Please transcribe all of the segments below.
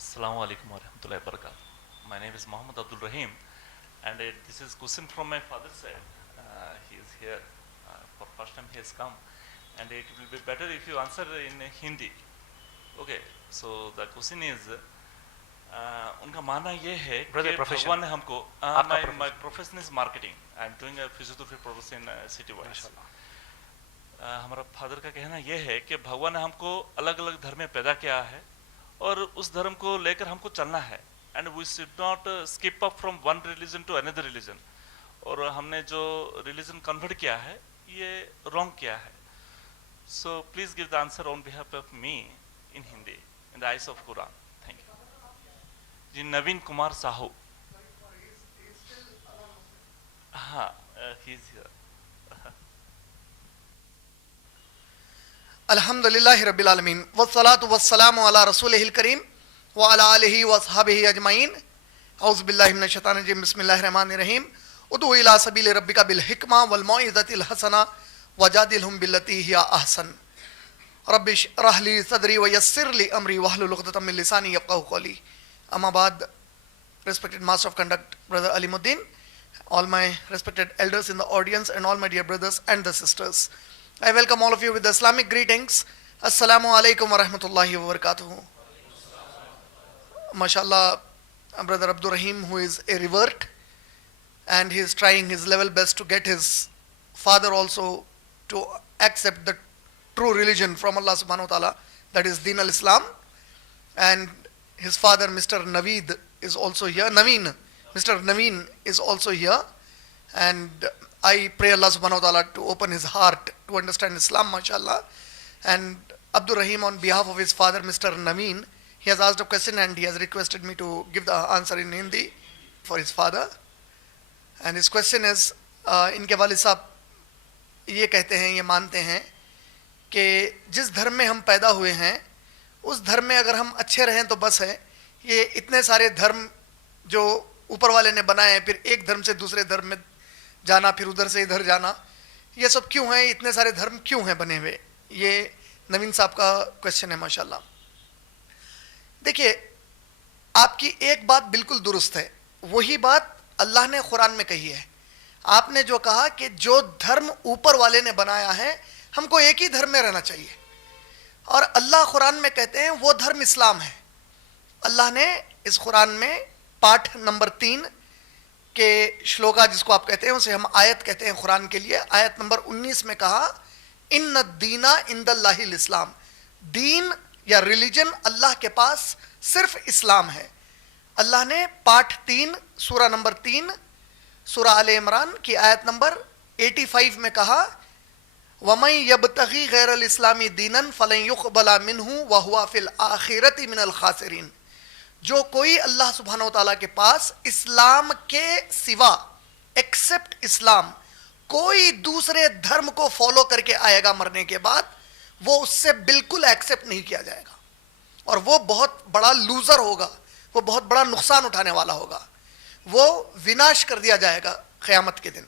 Assalamu alaikum warahmatullahi wabarakatuh. My name is Muhammad Abdul Rahim, and this is question from my father's side. He is here for first time he has come, and it will be better if you answer in Hindi. Okay, so the question is, उनका मानना ये है Brother, कि profession. भगवान ने हमको आपका my profession is marketing. I am doing a physiotherapy profession city wise. माशाल्लाह। हमारा फादर का कहना ये है कि भगवान ने हमको अलग अलग धर्म में पैदा किया है और उस धर्म को लेकर हमको चलना है and we should not skip up from one religion to another religion. और हमने जो रिलीजन कन्वर्ट किया है ये रॉन्ग किया है। So please give the answer on behalf of me in Hindi in the eyes of Quran. Thank you ji. Naveen Kumar Sahu. हाँ, he is here. अल्हम्दुलिल्लाहि रब्बिल आलमीन वस्सलातु वस्सलामु अला रसूलिहिल करीम व अला आलिहि व अस्हाबिहि अजमाइन। औज़ु बिल्लाहि मिनश शैतानिर रजीम। बिस्मिल्लाहिर रहमानिर रहीम। उदउ इला सबीलि रब्बिका बिल हिकमा वल मौइज़तिल हसना वजादिलहुम बिल्लती हिया अहसन। रब्बि इश्रह ली सदरी व यस्सिर ली अमरी वहलुल उक़दतम मिन लिसानी यफ़क़हू क़ौली। अम्मा बाद, respected master of conduct brother Alimuddin, all my respected elders in the audience and all my dear brothers and the sisters, I welcome all of you with the Islamic greetings. Assalamu alaikum wa rahmatullahi wa barakatuhu. MashaAllah, brother Abdul Rahim, who is a revert, and he is trying his level best to get his father also to accept the true religion from Allah subhanahu wa ta'ala, that is Deen al-Islam. And his father, Mr. Naveed, is also here. Mr. Naveen is also here. And I pray Allah subhanahu wa ta'ala to open his heart to understand Islam, mashallah. And Abdul Rahim, on behalf of his father, Mr. Naveen, he has asked a question and he has requested me to give the answer in Hindi for his father. And his question is, इनके वालिद साहब ये कहते हैं, ये मानते हैं कि जिस धर्म में हम पैदा हुए हैं उस धर्म में अगर हम अच्छे रहें तो बस है। ये इतने सारे धर्म जो ऊपर वाले ने बनाए हैं, फिर एक धर्म से दूसरे धर्म में जाना, फिर उधर से इधर जाना, ये सब क्यों है? इतने सारे धर्म क्यों हैं बने हुए? ये नवीन साहब का क्वेश्चन है, माशाल्लाह। देखिए, आपकी एक बात बिल्कुल दुरुस्त है, वही बात अल्लाह ने कुरान में कही है। आपने जो कहा कि जो धर्म ऊपर वाले ने बनाया है, हमको एक ही धर्म में रहना चाहिए, और अल्लाह कुरान में कहते हैं वो धर्म इस्लाम है। अल्लाह ने इस कुरान में पाठ नंबर 3 के श्लोका जिसको आप कहते हैं, उसे हम आयत कहते हैं कुरान के लिए, आयत नंबर 19 में कहा, इन्ना दीना इंदल्लाहिल इस्लाम, दीन या रिलीजन अल्लाह के पास सिर्फ इस्लाम है। अल्लाह ने पाठ 3 सूरा नंबर 3 सूरा आले इमरान की आयत नंबर 85 में कहा, वमन यब्तगी गैरल इस्लामी दीनन फलन युक़बला मिन्हु व हुवा फिल आखिरति मिनल खासिरीन। जो कोई अल्लाह सुब्हानहू व तआला के पास इस्लाम के सिवा, एक्सेप्ट इस्लाम, कोई दूसरे धर्म को फॉलो करके आएगा मरने के बाद, वो उससे बिल्कुल एक्सेप्ट नहीं किया जाएगा और वो बहुत बड़ा लूजर होगा, वो बहुत बड़ा नुकसान उठाने वाला होगा, वो विनाश कर दिया जाएगा क़यामत के दिन।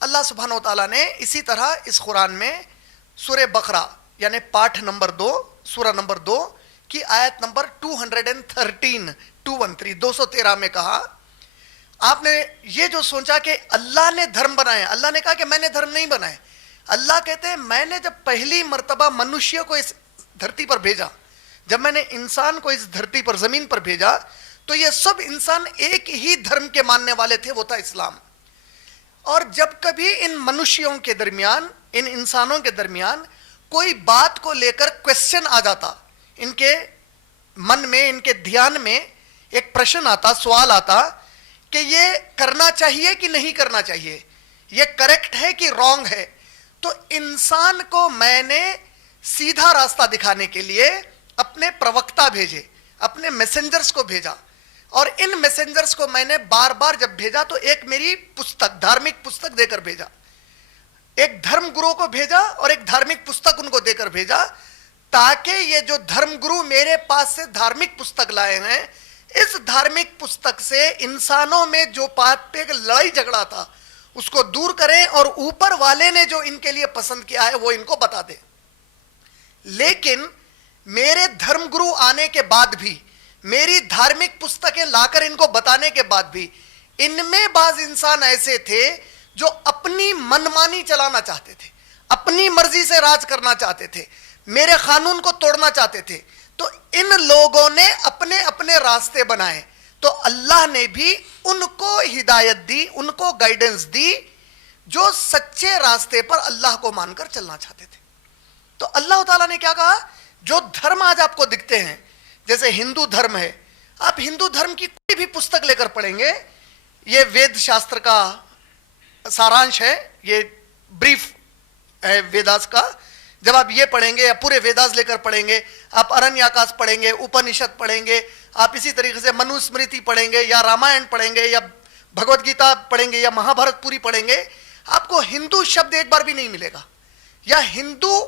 अल्लाह सुब्हानहू व तआला ने इसी तरह इस कुरान में सूरह बकरा यानी पाठ नंबर 2 सूरा नंबर 2 की आयत नंबर 213 में कहा, आपने ये जो सोचा कि अल्लाह ने धर्म बनाए, अल्लाह ने कहा कि मैंने धर्म नहीं बनाए। अल्लाह कहते हैं मैंने जब पहली मर्तबा मनुष्य को इस धरती पर भेजा, जब मैंने इंसान को इस धरती पर जमीन पर भेजा, तो ये सब इंसान एक ही धर्म के मानने वाले थे, वो था इस्लाम। और जब कभी इन मनुष्यों के दरमियान, इन इंसानों के दरमियान कोई बात को लेकर क्वेश्चन आ जाता, इनके मन में, इनके ध्यान में एक प्रश्न आता, सवाल आता कि ये करना चाहिए कि नहीं करना चाहिए, ये करेक्ट है कि रॉन्ग है, तो इंसान को मैंने सीधा रास्ता दिखाने के लिए अपने प्रवक्ता भेजे, अपने मैसेंजर्स को भेजा। और इन मैसेंजर्स को मैंने बार बार जब भेजा तो एक मेरी पुस्तक, धार्मिक पुस्तक देकर भेजा, एक धर्म गुरु को भेजा और एक धार्मिक पुस्तक उनको देकर भेजा, ताकि ये जो धर्म गुरु मेरे पास से धार्मिक पुस्तक लाए हैं, इस धार्मिक पुस्तक से इंसानों में जो बात पे लड़ाई झगड़ा था उसको दूर करें और ऊपर वाले ने जो इनके लिए पसंद किया है वो इनको बता दें। लेकिन मेरे धर्मगुरु आने के बाद भी मेरी धार्मिक पुस्तकें लाकर इनको बताने के बाद भी इनमें बाज इंसान ऐसे थे जो अपनी मनमानी चलाना चाहते थे, अपनी मर्जी से राज करना चाहते थे, मेरे कानून को तोड़ना चाहते थे। तो इन लोगों ने अपने अपने रास्ते बनाए, तो अल्लाह ने भी उनको हिदायत दी, उनको गाइडेंस दी, जो सच्चे रास्ते पर अल्लाह को मानकर चलना चाहते थे। तो अल्लाह ताला ने क्या कहा, जो धर्म आज आपको दिखते हैं, जैसे हिंदू धर्म है, आप हिंदू धर्म की कोई भी पुस्तक लेकर पढ़ेंगे, ये वेद शास्त्र का सारांश है, ये ब्रीफ है वेदास का। जब आप ये पढ़ेंगे या पूरे वेदास लेकर पढ़ेंगे, आप अरण्यकाश पढ़ेंगे, उपनिषद पढ़ेंगे, आप इसी तरीके से मनुस्मृति पढ़ेंगे या रामायण पढ़ेंगे या भगवत गीता पढ़ेंगे या महाभारत पूरी पढ़ेंगे, आपको हिंदू शब्द एक बार भी नहीं मिलेगा, या हिंदू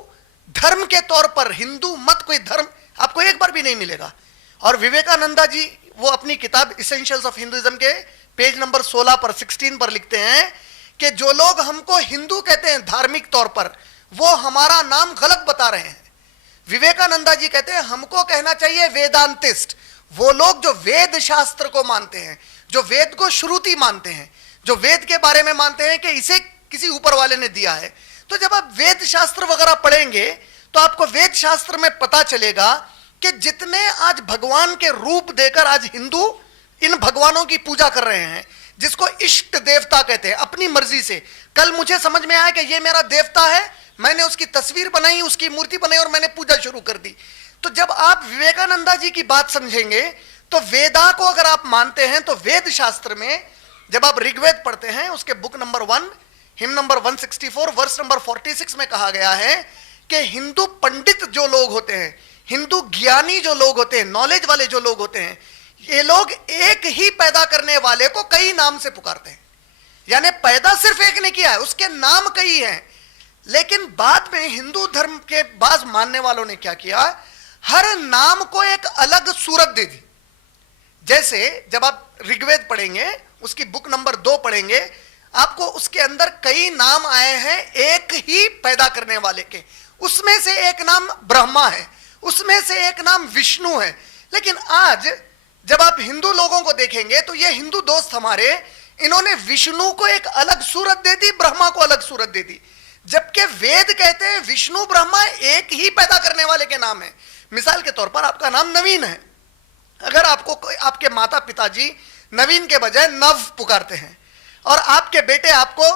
धर्म के तौर पर हिंदू मत कोई धर्म आपको एक बार भी नहीं मिलेगा। और विवेकानंदा जी वो अपनी किताब इसेंशियल्स ऑफ हिंदुइज्म के पेज नंबर 16 पर लिखते हैं कि जो लोग हमको हिंदू कहते हैं धार्मिक तौर पर, वो हमारा नाम गलत बता रहे हैं। विवेकानंदा जी कहते हैं हमको कहना चाहिए वेदांतिस्ट, वो लोग जो वेद शास्त्र को मानते हैं, जो वेद को श्रुति मानते हैं, जो वेद के बारे में मानते हैं कि इसे किसी ऊपर वाले ने दिया है। तो जब आप वेद शास्त्र वगैरह पढ़ेंगे तो आपको वेद शास्त्र में पता चलेगा कि जितने आज भगवान के रूप देकर आज हिंदू इन भगवानों की पूजा कर रहे हैं, जिसको इष्ट देवता कहते हैं, अपनी मर्जी से। कल मुझे समझ में आया कि ये मेरा देवता है, मैंने उसकी तस्वीर बनाई, उसकी मूर्ति बनाई और मैंने पूजा शुरू कर दी। तो जब आप विवेकानंदा जी की बात समझेंगे तो वेदा को अगर आप मानते हैं तो वेद शास्त्र में जब आप ऋग्वेद पढ़ते हैं, उसके book number 1 hymn number 164 verse number 46 में कहा गया है कि हिंदू पंडित जो लोग होते हैं, हिंदू ज्ञानी जो लोग होते हैं, नॉलेज वाले जो लोग होते हैं, ये लोग एक ही पैदा करने वाले को कई नाम से पुकारते हैं। यानी पैदा सिर्फ एक ने किया है, उसके नाम कई हैं। लेकिन बाद में हिंदू धर्म के बाज मानने वालों ने क्या किया, हर नाम को एक अलग सूरत दे दी। जैसे जब आप ऋग्वेद पढ़ेंगे, उसकी बुक नंबर 2 पढ़ेंगे, आपको उसके अंदर कई नाम आए हैं एक ही पैदा करने वाले के। उसमें से एक नाम ब्रह्मा है, उसमें से एक नाम विष्णु है। लेकिन आज जब आप हिंदू लोगों को देखेंगे तो ये हिंदू दोस्त हमारे, इन्होंने विष्णु को एक अलग सूरत दे दी, ब्रह्मा को अलग सूरत दे दी, जबकि वेद कहते हैं विष्णु ब्रह्मा एक ही पैदा करने वाले के नाम है। मिसाल के तौर पर आपका नाम नवीन है, अगर आपको आपके माता पिताजी नवीन के बजाय नव पुकारते हैं और आपके बेटे आपको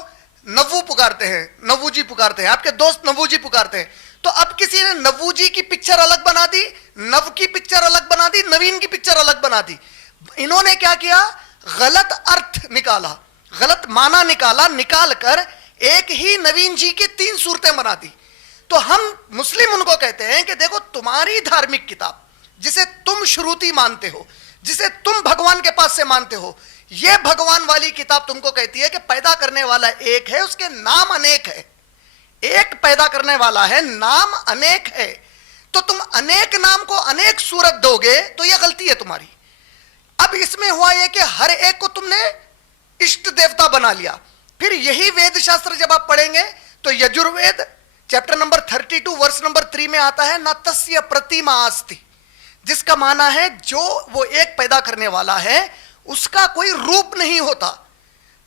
नव्वू पुकारते हैं, नव्वू जी पुकारते हैं, आपके दोस्त नव्वू जी पुकारते हैं, तो अब किसी ने नव्वू जी की पिक्चर अलग बना दी, नव की पिक्चर अलग बना दी, नवीन की पिक्चर अलग बना दी। इन्होंने क्या किया, गलत अर्थ निकाला, गलत माना निकाला, निकाल कर एक ही नवीन जी की 3 सूरतें बना दी। तो हम मुस्लिम उनको कहते हैं कि देखो तुम्हारी धार्मिक किताब जिसे तुम श्रुति मानते हो, जिसे तुम भगवान के पास से मानते हो, यह भगवान वाली किताब तुमको कहती है कि पैदा करने वाला एक है, उसके नाम अनेक है। एक पैदा करने वाला है, नाम अनेक है। तो तुम अनेक नाम को अनेक सूरत दोगे तो यह गलती है तुम्हारी। अब इसमें हुआ यह कि हर एक को तुमने इष्ट देवता बना लिया। फिर यही वेद शास्त्र जब आप पढ़ेंगे तो Yajurveda chapter number 32 verse number 3 में आता है, न तस्य प्रतिमा अस्ति, जिसका माना है जो वो एक पैदा करने वाला है उसका कोई रूप नहीं होता।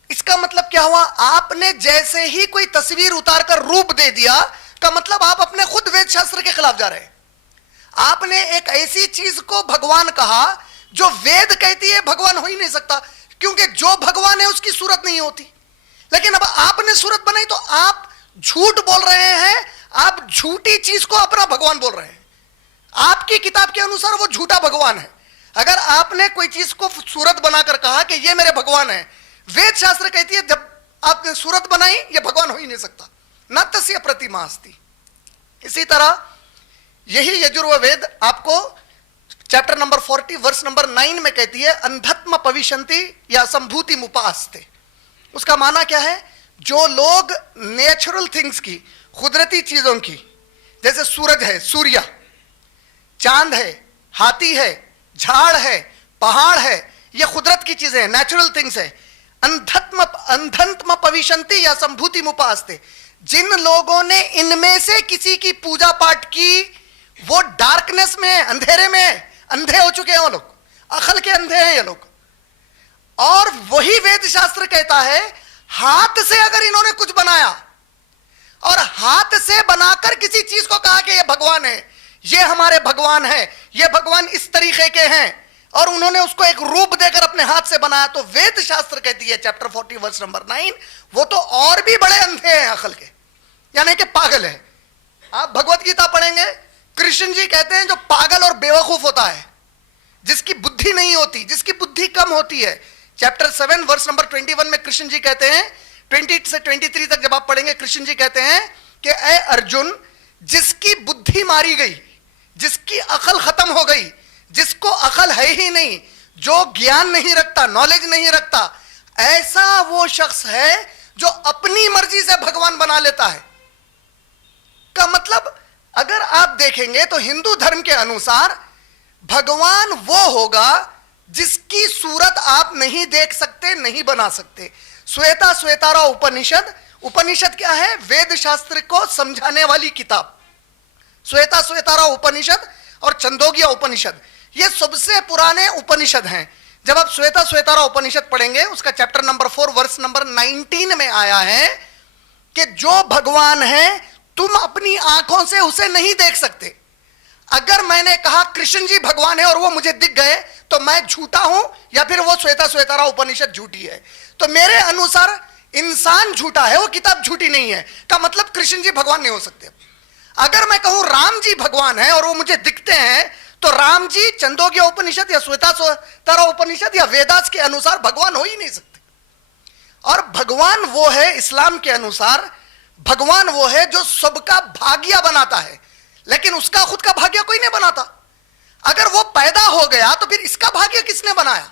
इसका मतलब क्या हुआ, आपने जैसे ही कोई तस्वीर उतारकर रूप दे दिया का मतलब आप अपने खुद वेद शास्त्र के खिलाफ जा रहे हैं। आपने एक ऐसी चीज को भगवान कहा जो वेद कहती है भगवान हो ही नहीं सकता, क्योंकि जो भगवान है उसकी सूरत नहीं होती। लेकिन अब आपने सूरत बनाई तो आप झूठ बोल रहे हैं, आप झूठी चीज को अपना भगवान बोल रहे हैं। आपकी किताब के अनुसार वो झूठा भगवान है। अगर आपने कोई चीज को सूरत बनाकर कहा कि ये मेरे भगवान है, वेद शास्त्र कहती है जब आपने सूरत बनाई ये भगवान हो ही नहीं सकता, न तस्य प्रतिमा अस्ति। इसी तरह यही यजुर्वेद आपको चैप्टर नंबर 40 वर्स नंबर 9 में कहती है, अंधत्म पविशंति या संभूति मुपास्ते। उसका माना क्या है, जो लोग नेचुरल थिंग्स की, कुदरती चीजों की, जैसे सूरज है, सूर्य, चांद है, हाथी है, झाड़ है, पहाड़ है, ये कुदरत की चीजें हैं, नेचुरल थिंग्स है। अंधत्म पविशंति या संभूति मुपास्ते, जिन लोगों ने इनमें से किसी की पूजा पाठ की वो डार्कनेस में, अंधेरे में अंधे हो चुके हैं वो लोग। अकल के अंधे हैं ये लोग। और वही वेद शास्त्र कहता है हाथ से अगर इन्होंने कुछ बनाया और हाथ से बनाकर किसी चीज को कहा कि ये भगवान है, ये हमारे भगवान है, ये भगवान इस तरीके के हैं, और उन्होंने उसको एक रूप देकर अपने हाथ से बनाया, तो वेद शास्त्र कहती है चैप्टर 40 वर्स नंबर 9, वो तो और भी बड़े अंधे हैं अकल के, यानी कि पागल है। आप भगवत गीता पढ़ेंगे, कृष्ण जी कहते हैं जो पागल और बेवकूफ होता है, जिसकी बुद्धि नहीं होती, जिसकी बुद्धि कम होती है, चैप्टर 7 वर्स नंबर 21 में कृष्ण जी कहते हैं, 20 से 23 तक जब आप पढ़ेंगे, कृष्ण जी कहते हैं कि ए अर्जुन, जिसकी बुद्धि मारी गई, जिसकी अकल खत्म हो गई, जिसको अकल है ही नहीं, जो ज्ञान नहीं रखता, नॉलेज नहीं रखता, ऐसा वो शख्स है जो अपनी मर्जी से भगवान बना लेता है। का मतलब अगर आप देखेंगे तो हिंदू धर्म के अनुसार भगवान वो होगा जिसकी सूरत आप नहीं देख सकते, नहीं बना सकते। श्वेता श्वेतारा उपनिषद, उपनिषद क्या है? वेद शास्त्र को समझाने वाली किताब। श्वेता श्वेतारा उपनिषद और छंदोग्य उपनिषद, ये सबसे पुराने उपनिषद हैं। जब आप श्वेता श्वेतारा उपनिषद पढ़ेंगे, उसका चैप्टर नंबर 4 वर्स नंबर 19 में आया है कि जो भगवान है तुम अपनी आंखों से उसे नहीं देख सकते। अगर मैंने कहा कृष्ण जी भगवान है और वो मुझे दिख गए तो मैं झूठा हूं, या फिर वो श्वेता श्वेतारा उपनिषद झूठी है। तो मेरे अनुसार इंसान झूठा है, वो किताब झूठी नहीं है। का मतलब कृष्ण जी भगवान नहीं हो सकते। अगर मैं कहूं राम जी भगवान है और वो मुझे दिखते हैं, तो राम जी छंदोग्य उपनिषद या श्वेता श्वेतारा उपनिषद या वेदास के अनुसार भगवान हो ही नहीं सकते। और भगवान वो है, इस्लाम के अनुसार भगवान वो है जो सबका भाग्य बनाता है, लेकिन उसका खुद का भाग्य कोई नहीं बनाता। अगर वो पैदा हो गया तो फिर इसका भाग्य किसने बनाया?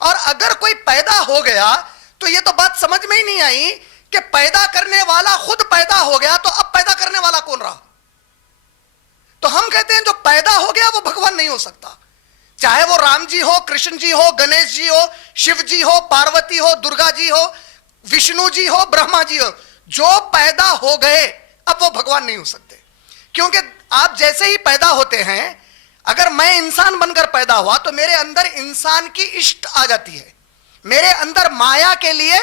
और अगर कोई पैदा हो गया तो ये तो बात समझ में ही नहीं आई कि पैदा करने वाला खुद पैदा हो गया, तो अब पैदा करने वाला कौन रहा? तो हम कहते हैं जो पैदा हो गया वो भगवान नहीं हो सकता। चाहे वो राम जी हो, कृष्ण जी हो, गणेश जी हो, शिव जी हो, पार्वती हो, दुर्गा जी हो, विष्णु जी हो, ब्रह्मा जी हो, जो पैदा हो गए अब वो भगवान नहीं हो सकते। क्योंकि आप जैसे ही पैदा होते हैं, अगर मैं इंसान बनकर पैदा हुआ तो मेरे अंदर इंसान की इष्ट आ जाती है, मेरे अंदर माया के लिए,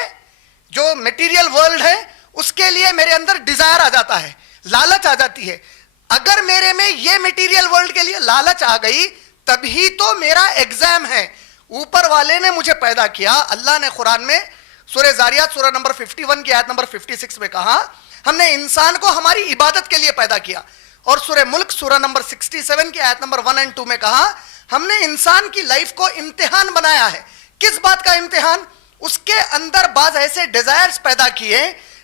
जो मटेरियल वर्ल्ड है उसके लिए मेरे अंदर डिजायर आ जाता है, लालच आ जाती है। अगर मेरे में ये मटेरियल वर्ल्ड के लिए लालच आ गई, तभी तो मेरा एग्जाम है। ऊपर वाले ने मुझे पैदा किया। अल्लाह ने कुरान में सूरह ज़ारियात सूरह नंबर 51 की आयत नंबर 56 में कहा, हमने इंसान को हमारी इबादत के लिए पैदा किया। और सूरह मुल्क सूरह नंबर 67 की आयत नंबर 1 और 2 में कहा, हमने इंसान की लाइफ को इम्तिहान बनाया है। किस बात का इम्तिहान? उसके अंदर बाज ऐसे डिजायर्स पैदा किए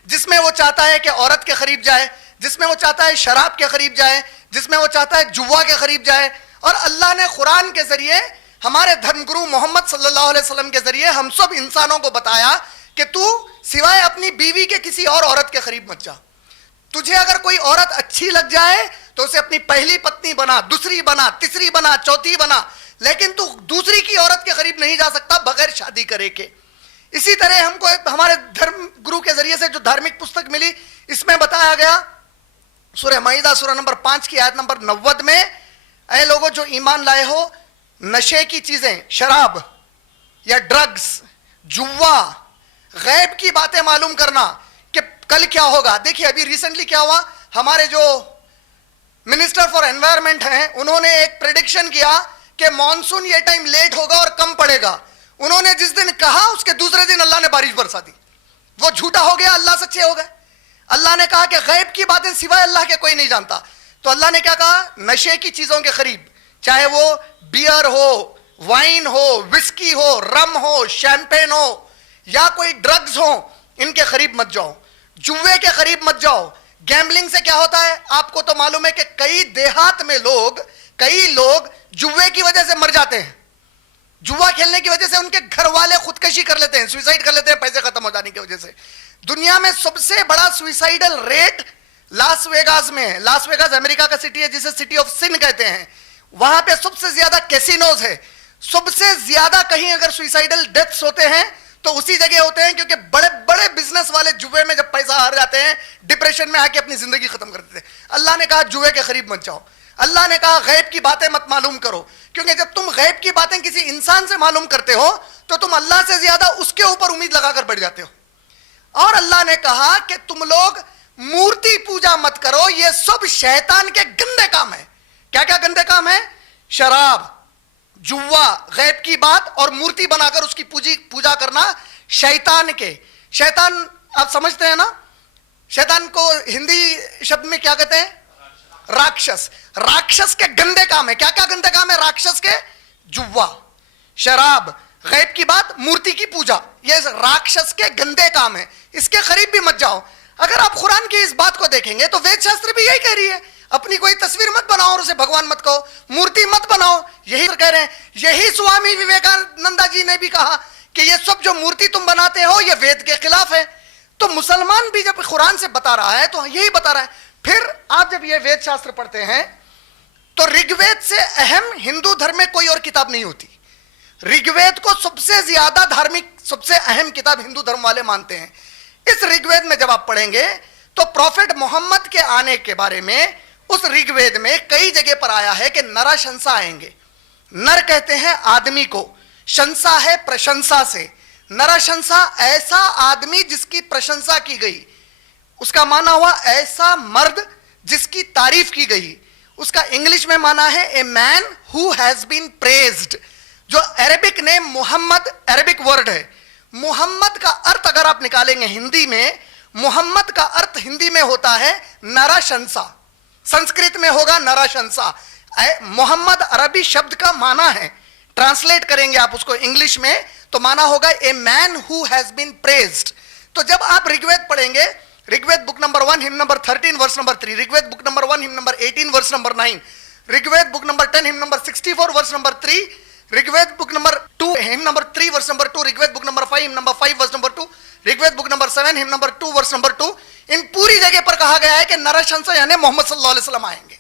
जिसमें वो चाहता है कि औरत के करीब जाए, जिसमें वो चाहता है शराब के करीब जाए, जिसमें वो चाहता है जुआ के करीब जाए। और अल्लाह ने कुरान के जरिए, हमारे धर्मगुरु मोहम्मद सल्लल्लाहु अलैहि वसल्लम के जरिए हम सब इंसानों को बताया कि तू सिवाय अपनी बीवी के किसी और औरत के करीब मत जा। तुझे अगर कोई औरत अच्छी लग जाए तो उसे अपनी पहली पत्नी बना, दूसरी बना, तीसरी बना, चौथी बना, लेकिन तू दूसरी की औरत के करीब नहीं जा सकता बगैर शादी करे के। इसी तरह हमको हमारे धर्म गुरु के जरिए से जो धार्मिक पुस्तक मिली, इसमें बताया गया सूरह माइदा सूरह नंबर 5 की आयत नंबर 90 में, ऐ लोगों जो ईमान लाए हो, नशे की चीजें, शराब या ड्रग्स, जुआ, गैब की बातें मालूम करना कि कल क्या होगा। देखिए अभी रिसेंटली क्या हुआ, हमारे जो मिनिस्टर फॉर एनवायरमेंट हैं उन्होंने एक प्रेडिक्शन किया कि मॉनसून ये टाइम लेट होगा और कम पड़ेगा। उन्होंने जिस दिन कहा उसके दूसरे दिन अल्लाह ने बारिश बरसा दी। वो झूठा हो गया, अल्लाह सच्चे हो गए। अल्लाह ने कहा कि गैब की बातें सिवाय अल्लाह के कोई नहीं जानता। तो अल्लाह ने क्या कहा? नशे की चीजों के करीब, चाहे वो बियर हो, वाइन हो, विस्की हो, रम हो, शैंपेन हो या कोई ड्रग्स हो, इनके करीब मत जाओ। जुए के करीब मत जाओ। गैम्बलिंग से क्या होता है आपको तो मालूम है कि कई देहात में कई लोग जुए की वजह से मर जाते हैं। जुआ खेलने की वजह से उनके घर वाले खुदकशी कर लेते हैं, सुसाइड कर लेते हैं पैसे खत्म हो जाने की वजह से। दुनिया में सबसे बड़ा सुसाइडल रेट लास वेगास में है। लास वेगास अमेरिका का सिटी है जिसे सिटी ऑफ सिन कहते हैं। वहां पे सबसे ज्यादा कैसीनोज है। सबसे ज्यादा कहीं अगर सुसाइडल डेथ्स होते हैं तो उसी जगह होते हैं, क्योंकि बड़े बड़े बिजनेस वाले जुए में जब पैसा हार जाते हैं, डिप्रेशन में आके अपनी जिंदगी खत्म कर देते हैं। अल्लाह ने कहा जुए के करीब मत जाओ। अल्लाह ने कहा गैब की बातें मत मालूम करो, क्योंकि जब तुम गैब की बातें किसी इंसान से मालूम करते हो तो तुम अल्लाह से ज्यादा उसके ऊपर उम्मीद लगाकर बैठ जाते हो। और अल्लाह ने कहा कि तुम लोग मूर्ति पूजा मत करो, ये सब शैतान के गंदे काम है। क्या क्या गंदे काम है? शराब, जुआ, गैब की बात और मूर्ति बनाकर उसकी पूजा करना शैतान के। शैतान आप समझते हैं ना, शैतान को हिंदी शब्द में क्या कहते हैं? राक्षस। राक्षस के गंदे काम है। क्या क्या गंदे काम है राक्षस के? जुआ, शराब, गैब की बात, मूर्ति की पूजा, ये राक्षस के गंदे काम है। इसके करीब भी मत जाओ। अगर आप कुरान की इस बात को देखेंगे तो वेद शास्त्र भी यही कह रही है, अपनी कोई तस्वीर मत बनाओ और उसे भगवान मत कहो, मूर्ति मत बनाओ, यही कह रहे हैं। यही स्वामी विवेकानंदा जी ने भी कहा कि ये सब जो मूर्ति तुम बनाते हो ये वेद के खिलाफ है। तो मुसलमान भी जब कुरान से बता रहा है तो यही बता रहा है। फिर आप जब ये वेद शास्त्र पढ़ते हैं तो ऋग्वेद से अहम हिंदू धर्म में कोई और किताब नहीं होती। ऋग्वेद को सबसे ज्यादा धार्मिक, सबसे अहम किताब हिंदू धर्म वाले मानते हैं। इस ऋग्वेद में जब आप पढ़ेंगे तो प्रॉफेट मोहम्मद के आने के बारे में उस ऋग्वेद में कई जगह पर आया है कि नरशंसा आएंगे। नर कहते हैं आदमी को, शंसा है प्रशंसा से। नरशंसा ऐसा आदमी जिसकी प्रशंसा की गई, उसका माना हुआ ऐसा मर्द जिसकी तारीफ की गई। उसका इंग्लिश में माना है a man who has been praised. जो Arabic name Muhammad Arabic word है, मोहम्मद का अर्थ अगर आप निकालेंगे हिंदी में, मोहम्मद का अर्थ हिंदी में होता है नरशंसा, संस्कृत में होगा नरशंसा। मोहम्मद अरबी शब्द का माना है, ट्रांसलेट करेंगे आप उसको इंग्लिश में तो माना होगा a man who has been praised. तो जब आप ऋग्वेद पढ़ेंगे, Rigveda book number 1 hymn number 13 verse number 3, Rigveda book number 1 hymn number 18 verse number 9, Rigveda book number 10 hymn number 64 verse number 3, Rigveda book number 2 hymn number 3 verse number 2, Rigveda book number 5 hymn number 5 verse number 2, Rigveda book number 7 him number 2 verse number 2, इन पूरी जगह पर कहा गया है कि नरशंसा यानी मोहम्मद सल्लल्लाहु अलैहि वसल्लम आएंगे।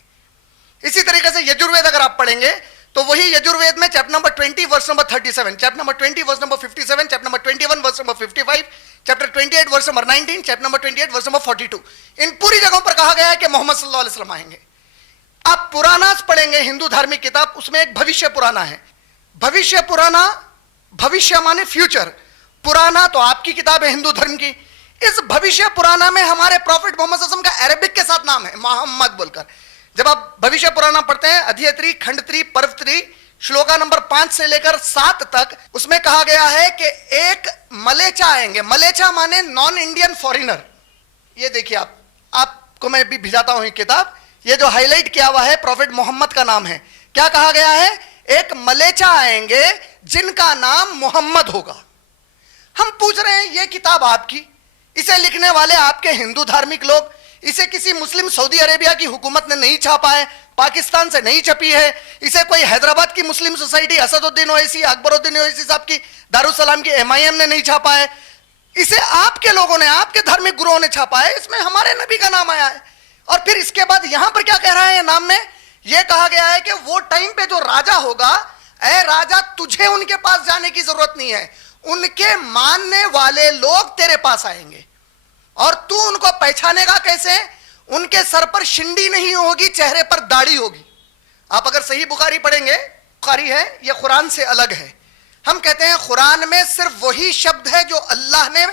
इसी तरीके से यजुर्वेद अगर आप पढ़ेंगे तो वही यजुर्वेद में chapter number 20 verse number 37, chapter number 20 verse number 57, chapter number 21 verse number 55, chapter 28 verse number 19, chapter number 28 verse number 42, इन पूरी जगहों पर कहा गया है कि मोहम्मद सल्लल्लाहु अलैहि वसल्लम आएंगे। आप पुरानास पढ़ेंगे, हिंदू धार्मिक किताब, उसमें एक भविष्य पुराना है। भविष्य पुराना, भविष्य माने फ्यूचर, पुराना तो आपकी किताब है हिंदू धर्म की। इस भविष्य पुराना में हमारे प्रॉफिट मोहम्मद सल्लल्लाहु अलैहि वसल्लम का अरबिक के साथ नाम है मोहम्मद बोलकर। जब आप भविष्य पुराना पढ़ते हैं, अध्याय 3, खंड 3, पर्व 3, श्लोका नंबर 5 से लेकर 7 तक, उसमें कहा गया है कि एक मलेचा आएंगे। मलेचा माने नॉन इंडियन फॉरेनर। ये देखिए आपको मैं भी भिजाता हूं किताब, ये जो हाईलाइट किया हुआ है प्रॉफिट मोहम्मद का नाम है। क्या कहा गया है? एक मलेचा आएंगे जिनका नाम मोहम्मद होगा। हम पूछ रहे हैं ये किताब आपकी, इसे लिखने वाले आपके हिंदू धार्मिक लोग, इसे किसी मुस्लिम सऊदी अरेबिया की हुकूमत ने नहीं छापा है, पाकिस्तान से नहीं छपी है, इसे कोई हैदराबाद की मुस्लिम सोसाइटी असदुद्दीन ओवैसी, अकबरुद्दीन ओवैसी साहब की दारुसलाम की MIM ने नहीं छापा है, इसे आपके लोगों ने, आपके धार्मिक गुरुओं ने छापा है। इसमें हमारे नबी का नाम आया है। और फिर इसके बाद यहां पर क्या कह रहा है नाम में? यह कहा गया है कि वो टाइम पे जो राजा होगा, ऐ राजा तुझे उनके पास जाने की जरूरत नहीं है, उनके मानने वाले लोग तेरे पास आएंगे और तू उनको पहचानेगा कैसे? उनके सर पर शिंडी नहीं होगी, चेहरे पर दाढ़ी होगी। आप अगर सही बुखारी पढ़ेंगे, बुखारी है, यह कुरान से अलग है। हम कहते हैं कुरान में सिर्फ वही शब्द है जो अल्लाह ने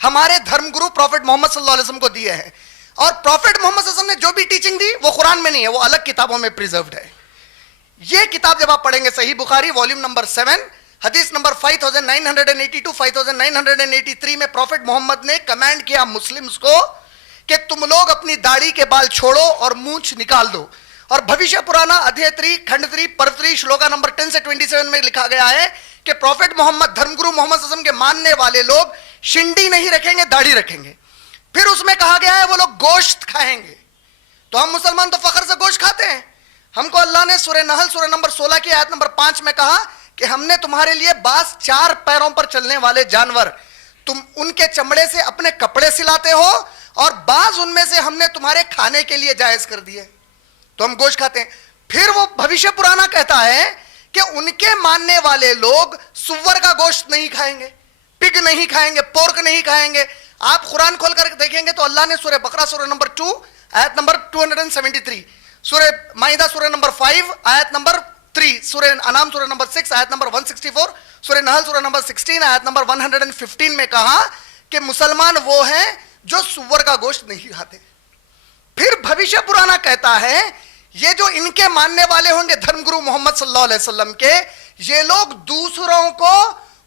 हमारे धर्मगुरु प्रॉफिट मोहम्मद सल्लल्लाहु अलैहि वसल्लम को दिए हैं, और प्रॉफिट मोहम्मद सल्लल्लाहु अलैहि वसल्लम ने जो भी टीचिंग दी वो कुरान में नहीं है, वो अलग किताबों में प्रिजर्व्ड है। यह किताब जब आप पढ़ेंगे, सही बुखारी वॉल्यूम नंबर 7 हदीस नंबर 5982 5983 में प्रॉफिट मोहम्मद ने कमांड किया मुस्लिम्स को कि तुम लोग अपनी दाढ़ी के बाल छोड़ो और मूंछ निकाल दो। और भविष्य पुराना अध्याय 3, खंड 3, पर्व 3, श्लोका नंबर 10 से 27 में लिखा गया है कि प्रॉफिट मोहम्मद, धर्मगुरु मोहम्मद सल्लल्लाहु अलैहि वसल्लम के मानने वाले लोग शिंडी नहीं रखेंगे, दाढ़ी रखेंगे। फिर उसमें कहा गया है वो लोग गोश्त खाएंगे। तो हम मुसलमान तो फख्र से गोश्त खाते हैं। हमको अल्लाह ने सूरह नहल सूरह नंबर 16 की आयत नंबर 5 में कहा कि हमने तुम्हारे लिए बास 4 पैरों पर चलने वाले जानवर, तुम उनके चमड़े से अपने कपड़े सिलाते हो और बाज उनमें से हमने तुम्हारे खाने के लिए जायज कर दिए, तो हम गोश्त खाते हैं। फिर वो भविष्य पुराना कहता है कि उनके मानने वाले लोग सुअर का गोश्त नहीं खाएंगे, पिग नहीं खाएंगे, पोर्क नहीं खाएंगे। आप कुरान खोलकर देखेंगे तो अल्लाह ने सूरह बकरा सूरह नंबर 2 आयत नंबर 273, सूरह माइदा सूरह नंबर 5 आयत नंबर 3, सूरह अनाम सूरह नंबर 6 आयत नंबर 164, सूरह नहल सूरह नंबर 16 आयत नंबर 115 में कहा कि मुसलमान वो हैं जो सुअर का गोश्त नहीं खाते। फिर भविष्य पुराना कहता है ये जो इनके मानने वाले होंगे धर्मगुरु मोहम्मद सल्लल्लाहु अलैहि वसल्लम के, ये लोग दूसरों को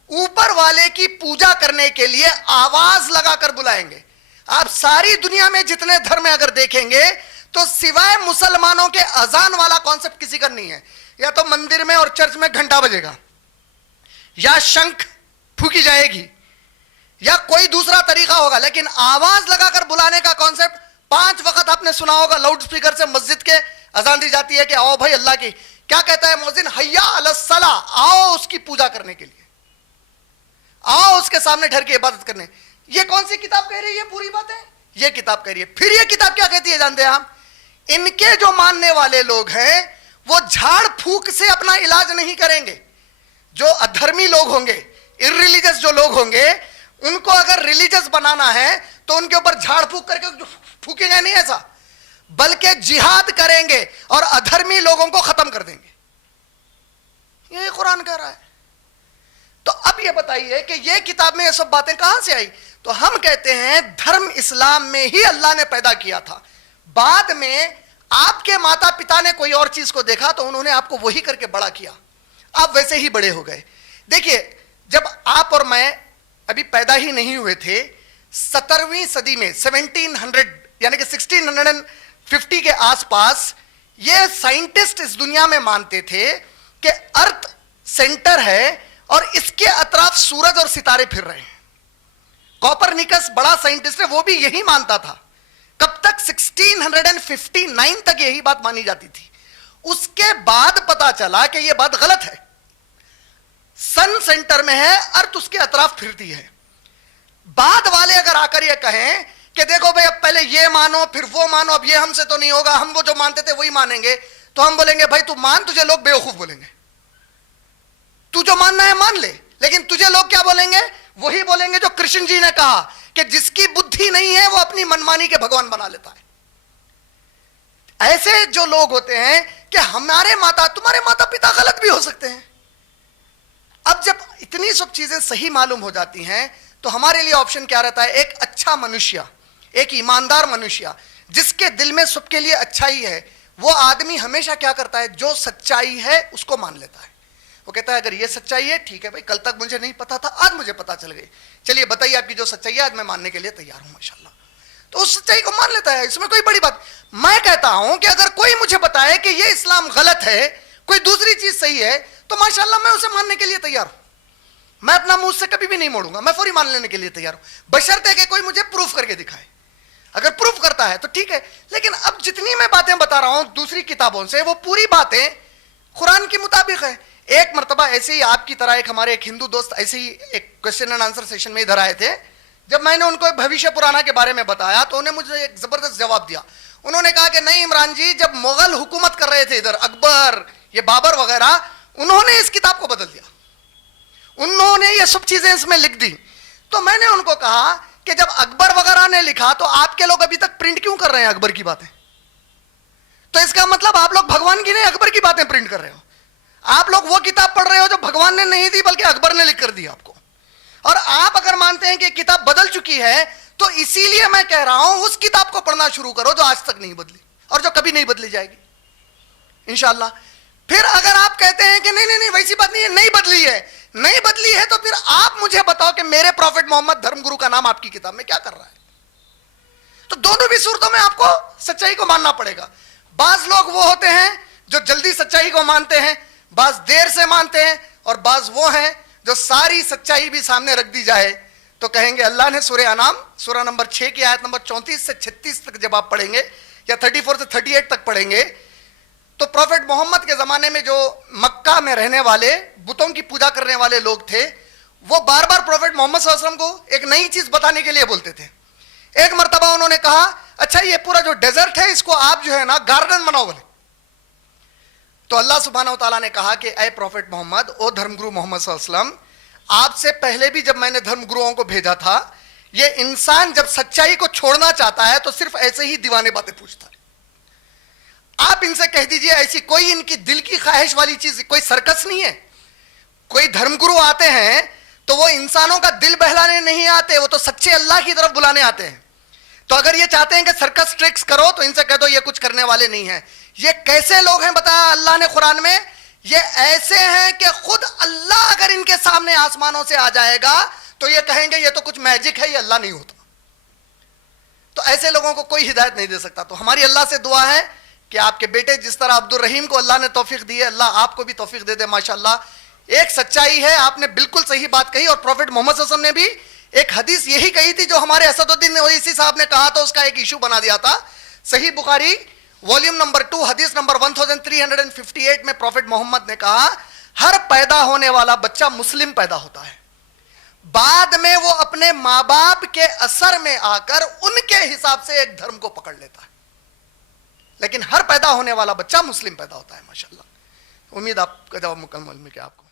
ऊपर वाले की पूजा करने के लिए आवाज लगाकर बुलाएंगे। आप सारी दुनिया में जितने धर्म अगर देखेंगे तो सिवाय मुसलमानों के अजान वाला कॉन्सेप्ट किसी का नहीं है। या तो मंदिर में और चर्च में घंटा बजेगा, या शंख फूकी जाएगी, या कोई दूसरा तरीका होगा, लेकिन आवाज लगाकर बुलाने का कॉन्सेप्ट 5 वक्त आपने सुना होगा लाउड स्पीकर से मस्जिद के अजान दी जाती है कि आओ भाई अल्लाह की, क्या कहता है मुअज्जिन, हय्या अलस सला, आओ उसकी पूजा करने के लिए, आओ उसके सामने ठहर के इबादत करने। ये कौन सी किताब कह रही है पूरी बातें? ये किताब कह रही है। फिर ये किताब क्या कहती है जानते हैं आप? इनके जो मानने वाले लोग हैं वो झाड़ फूक से अपना इलाज नहीं करेंगे। जो अधर्मी लोग होंगे, इररिलीजियस जो लोग होंगे, उनको अगर रिलीजियस बनाना है तो उनके ऊपर झाड़ फूक करके फूकेंगे नहीं ऐसा, बल्कि जिहाद करेंगे और अधर्मी लोगों को खत्म कर देंगे। ये कुरान कह रहा है। तो अब ये बताइए कि ये किताब में ये सब बातें कहां से आई? तो हम कहते हैं धर्म इस्लाम में ही अल्लाह ने पैदा किया था। बाद में आपके माता पिता ने कोई और चीज को देखा तो उन्होंने आपको वही करके बड़ा किया, आप वैसे ही बड़े हो गए। देखिए, जब आप और मैं अभी पैदा ही नहीं हुए थे, 17वीं सदी में 1700 यानी कि 1650 के आसपास ये साइंटिस्ट इस दुनिया में मानते थे कि अर्थ सेंटर है और इसके अतराफ सूरज और सितारे फिर रहे हैं। कॉपरनिकस बड़ा साइंटिस्ट है, वो भी यही मानता था। कब तक? 1659 तक यही बात मानी जाती थी। उसके बाद पता चला कि यह बात गलत है। सन सेंटर में है, अर्थ उसके अतराफ फिरती है। बाद वाले अगर आकर यह कहें कि देखो भाई अब पहले ये मानो फिर वो मानो, अब ये हमसे तो नहीं होगा, हम वो जो मानते थे वही मानेंगे, तो हम बोलेंगे भाई तू मान, तुझे लोग बेवकूफ बोलेंगे। तू जो मानना है मान ले, लेकिन तुझे लोग क्या बोलेंगे? वही बोलेंगे जो कृष्ण जी ने कहा कि जिसकी बुद्धि नहीं है वो अपनी मनमानी के भगवान बना लेता है। ऐसे जो लोग होते हैं कि तुम्हारे माता पिता गलत भी हो सकते हैं। अब जब इतनी सब चीजें सही मालूम हो जाती हैं तो हमारे लिए ऑप्शन क्या रहता है? एक अच्छा मनुष्य, एक ईमानदार मनुष्य जिसके दिल में सबके लिए अच्छाई है, वो आदमी हमेशा क्या करता है? जो सच्चाई है उसको मान लेता है। वो कहता है अगर ये सच्चाई है ठीक है भाई, कल तक मुझे नहीं पता था, आज मुझे पता चल गई, चलिए बताइए आपकी जो सच्चाई है, आज मैं मानने के लिए तैयार हूं माशाल्लाह। तो उस सच्चाई को मान लेता है, इसमें कोई बड़ी बात। मैं कहता हूं कि अगर कोई मुझे बताए कि ये इस्लाम गलत है, कोई दूसरी चीज सही है, तो माशाल्लाह मैं उसे मानने के लिए तैयार हूं। मैं अपना मुंह से कभी भी नहीं मोड़ूंगा, मैं फौरी मान लेने के लिए तैयार हूं, बशर्ते कि कोई मुझे प्रूफ करके दिखाए। अगर प्रूफ करता है तो ठीक है, लेकिन अब जितनी मैं बातें बता रहा हूं दूसरी किताबों से, वो पूरी बातें कुरान के मुताबिक है। एक मर्तबा ऐसे ही आपकी तरह एक हमारे एक हिंदू दोस्त ऐसे ही एक क्वेश्चन एंड आंसर सेशन में इधर आए थे। जब मैंने उनको भविष्य पुराना के बारे में बताया तो उन्होंने मुझे एक जबरदस्त जवाब दिया। उन्होंने कहा कि नहीं इमरान जी, जब मुगल हुकूमत कर रहे थे इधर, अकबर, ये बाबर वगैरह, उन्होंने इस किताब को बदल दिया, उन्होंने ये सब चीजें इसमें लिख दी। तो मैंने उनको कहा कि जब अकबर वगैरह ने लिखा तो आपके लोग अभी तक प्रिंट क्यों कर रहे हैं अकबर की बातें? तो इसका मतलब आप लोग भगवान की नहीं अकबर की बातें प्रिंट कर रहे हो। आप लोग वो किताब पढ़ रहे हो जो भगवान ने नहीं दी बल्कि अकबर ने लिख कर दी आपको। और आप अगर मानते हैं कि किताब बदल चुकी है तो इसीलिए मैं कह रहा हूं उस किताब को पढ़ना शुरू करो जो आज तक नहीं बदली और जो कभी नहीं बदली जाएगी इंशाल्लाह। फिर अगर आप कहते हैं कि नहीं नहीं नहीं वैसी बात नहीं है, नहीं बदली है, तो फिर आप मुझे बताओ कि मेरे प्रॉफिट मोहम्मद धर्मगुरु का नाम आपकी किताब में क्या कर रहा है? तो दोनों भी सूरतों में आपको सच्चाई को मानना पड़ेगा। बाज लोग वो होते हैं जो जल्दी सच्चाई को मानते हैं, बाज देर से मानते हैं, और बाज वो हैं जो सारी सच्चाई भी सामने रख दी जाए तो कहेंगे। अल्लाह ने सूरह अनाम सूरह नंबर 6 की आयत नंबर 34 से 36 तक जब आप पढ़ेंगे या 34 से 38 तक पढ़ेंगे तो प्रॉफिट मोहम्मद के जमाने में जो मक्का में रहने वाले बुतों की पूजा करने वाले लोग थे, वो बार बार प्रॉफिट मोहम्मद सल्लल्लाहु अलैहि वसल्लम को एक नई चीज बताने के लिए बोलते थे। एक मर्तबा उन्होंने कहा अच्छा ये पूरा जो डेजर्ट है इसको आप जो है ना गार्डन बनाओ बोले। तो अल्लाह सुब्हानहू तआला ने कहा कि ऐ प्रॉफिट मोहम्मद, ओ धर्मगुरु मोहम्मद सल्लल्लाहु अलैहि वसल्लम, आपसे पहले भी जब मैंने धर्मगुरुओं को भेजा था, ये इंसान जब सच्चाई को छोड़ना चाहता है तो सिर्फ ऐसे ही दीवाने बातें पूछता है। आप इनसे कह दीजिए ऐसी कोई इनकी दिल की ख्वाहिश वाली चीज, कोई सर्कस नहीं है। कोई धर्मगुरु आते हैं तो वो इंसानों का दिल बहलाने नहीं आते, वो तो सच्चे अल्लाह की तरफ बुलाने आते हैं। तो अगर ये चाहते हैं कि सर्कस ट्रिक्स करो तो इनसे कह दो ये कुछ करने वाले नहीं हैं। ये कैसे लोग हैं बताया अल्लाह ने कुरान में? ये ऐसे हैं कि खुद अल्लाह अगर इनके सामने आसमानों से आ जाएगा तो ये कहेंगे ये तो कुछ मैजिक है, ये अल्लाह नहीं होता। तो ऐसे लोगों को कोई हिदायत नहीं दे सकता। तो हमारी अल्लाह से दुआ है कि आपके बेटे जिस तरह अब्दुल रहीम को अल्लाह ने तौफीक दी है, अल्लाह आपको भी तौफीक दे दे। माशाअल्लाह एक सच्चाई है, आपने बिल्कुल सही बात कही। और प्रॉफेट मोहम्मद सल्लल्लाहु अलैहि वसल्लम ने भी एक हदीस यही कही थी जो हमारे असदुद्दीन ओवैसी साहब ने कहा था, उसका एक इशू बना दिया था। सही बुखारी वॉल्यूम नंबर 2 हदीस नंबर 1358 में प्रॉफेट मोहम्मद ने कहा, हर पैदा होने वाला बच्चा मुस्लिम पैदा होता है, बाद में वो अपने मां बाप के असर में आकर उनके हिसाब से एक धर्म को पकड़ लेता है, लेकिन हर पैदा होने वाला बच्चा मुस्लिम पैदा होता है। माशाअल्लाह। उम्मीद आपका जवाब मुकम्मल मिल गया आपको।